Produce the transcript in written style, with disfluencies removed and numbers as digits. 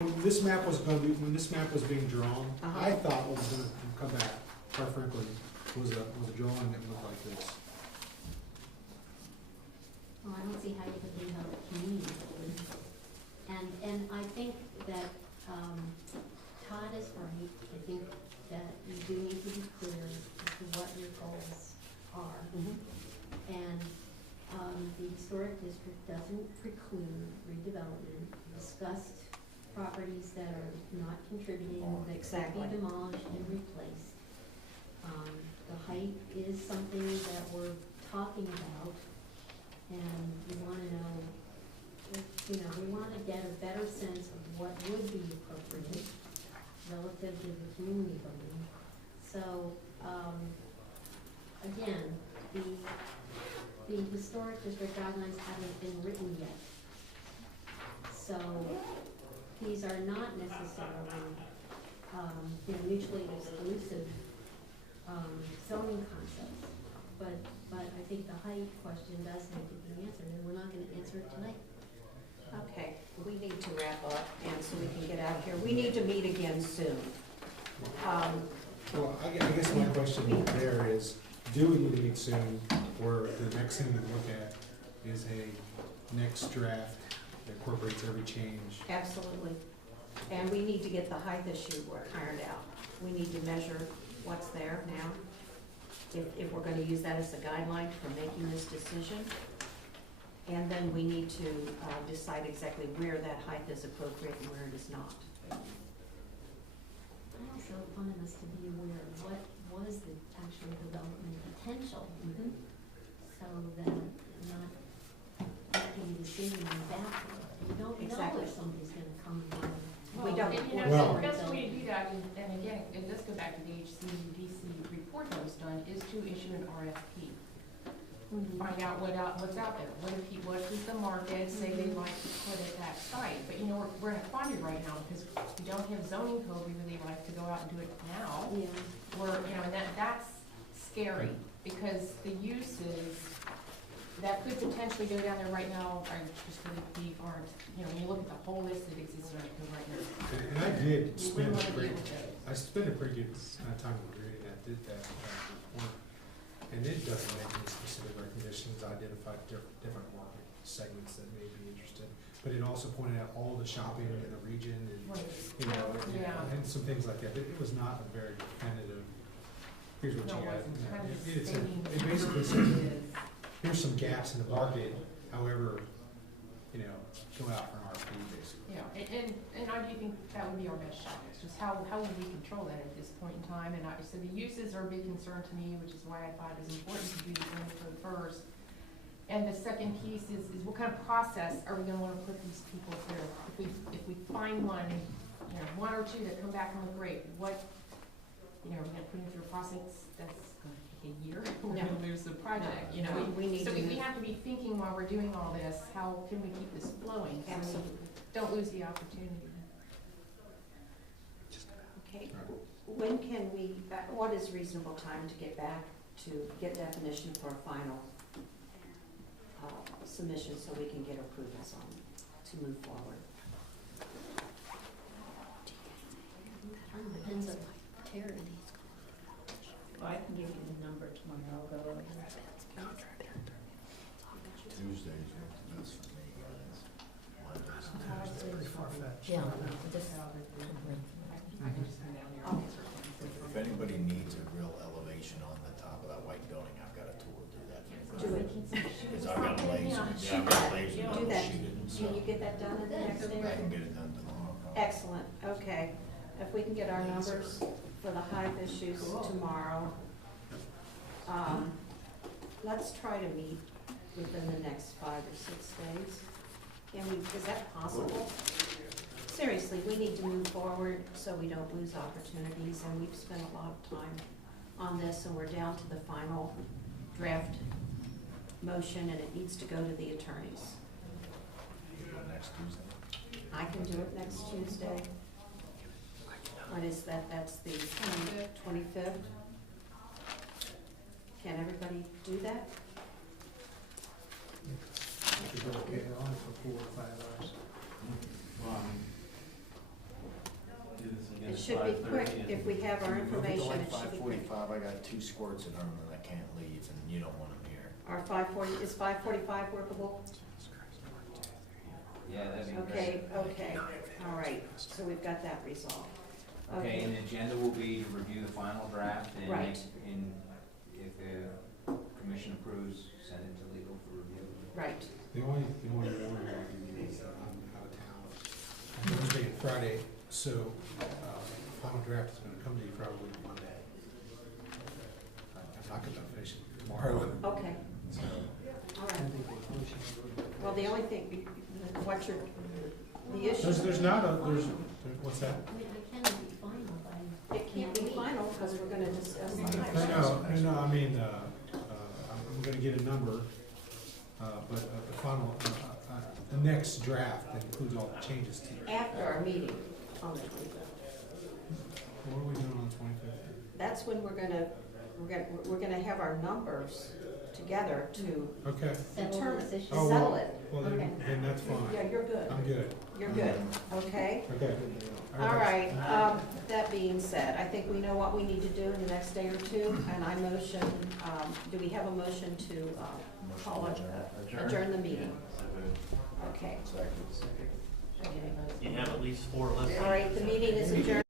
This map was gonna be, when this map was being drawn, Uh-huh. I thought what was gonna come back, quite frankly, was a drawing that looked like this. Well, I don't see how you could leave out the community building. And I think that, Todd is right. I think that you do need to be clear as to what your goals are. And, the historic district doesn't preclude redevelopment. Discussed properties that are not contributing, that Exactly. could be demolished and replaced. The height is something that we're talking about, and we wanna know, we wanna get a better sense of what would be appropriate relative to the community building. So, again, the historic district guidelines haven't been written yet. So, these are not necessarily, mutually exclusive, zoning concepts. But I think the height question does need to be answered, and we're not gonna answer it tonight. Okay, we need to wrap up, and so we can get out of here. We need to meet again soon. Well, I guess my question there is, do we need to meet soon, or the next thing we look at is a next draft that incorporates every change? Absolutely. And we need to get the height issue ironed out. We need to measure what's there now, if we're gonna use that as a guideline for making this decision. And then we need to decide exactly where that height is appropriate and where it is not. I also wanted us to be aware of what was the actual development potential, so that we're not making a decision in a vacuum. You don't know Exactly. if somebody's gonna come in. We don't. And you know, Well- the best way to do that, and again, it does go back to the HCDC report that was done, is to issue an RFP. Find out what's out there, what is the market, say they'd like to put at that site. But we're in a quandary right now, because we don't have zoning code, we really like to go out and do it now. Yeah. And that's scary, because the uses that could potentially go down there right now are just really deep, aren't, when you look at the whole list that exists in our code right now. And I did You spend wouldn't a wanna pretty, deal with those. I spent a pretty good amount of time reading that, did that work. And it doesn't make any specific recommendations, identified different market segments that may be interested. But it also pointed out all the shopping in the region and, Yeah. and some things like that. It was not a very definitive, here's what No, you got. it wasn't. Kind of just It stating it basically what said, it is. here's some gaps in the market, however, go out for an RFP basically. Yeah, and I do think that would be our best shot, it's just how would we control that at this point in time? And so the uses are a big concern to me, which is why I thought it was important to do the zoning code first. And the second piece is what kind of process are we gonna wanna put these people through? If we find one or two that come back and look great, what, we're gonna put them through a process that's gonna take a year, we're gonna lose the project, We need So to. we have to be thinking while we're doing all this, how can we keep this flowing? So we Absolutely. don't lose the opportunity. Okay, when can we, what is reasonable time to get back to get definition for a final submission so we can get approvals on, to move forward? Kind of depends on Terry. Well, I can give you the number tomorrow, I'll go over. Tuesdays are the best for me, guys. Mondays. It's pretty far-fetched. Yeah, I can just come down there and answer things. If anybody needs a real elevation on the top of that white building, I've got a tool to do that. Do it. Because I've got a laser, I've got a laser Do that'll that. shoot it, and so Can you get that done in the next day? I can get it done tomorrow. Excellent, okay. If we can get our numbers for the height issues tomorrow, let's try to meet within the next 5 or 6 days. Can we, is that possible? Seriously, we need to move forward so we don't lose opportunities, and we've spent a lot of time on this, and we're down to the final draft motion, and it needs to go to the attorneys. Next Tuesday. I can do it next Tuesday. What is that? That's the 25th. Can everybody do that? If you go okay on for 4 or 5 hours. should be quick, if we have our information, it should Five be quick. forty-five, I got 2 squirts in them and I can't leave, and you don't want them here. Our 5:40, is 5:45 workable? Yeah, that'd be Okay, great. okay, all right, so we've got that resolved. Okay, and the agenda will be to review the final draft and Right. if the commission approves, send it to legal for review. Right, The only warning is I'm out of town on Thursday and Friday, so, final draft is gonna come to you probably Monday. I'm not gonna finish it tomorrow, okay, so. all right. Well, the only thing, what you're, the issue. There's what's that? I mean, I cannot be final by. It can't be final, because we're gonna discuss the No, I mean, I'm gonna get a number, but the final, the next draft that includes all the changes to it. After our meeting on the 25th. What are we doing on the 25th? That's when we're gonna have our numbers together to Okay, Settle the determine, position. Oh, settle it. well, Okay. then that's fine. Yeah, you're good, I'm good. you're good, okay? Okay. All right, that being said, I think we know what we need to do in the next day or two, and I motion, do we have a motion to, call it, adjourn the meeting? Okay. Second. You have at least 4 left. All right, the meeting is adjourned.